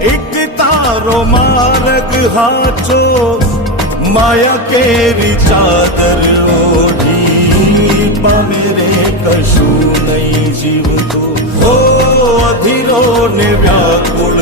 એક તારો માર્ગ હાચો, માયા કેરી ચાદર ઓઢી, પામે રે કશું નહીં જીવતો. ઓ અધીરો ને વ્યાકુળ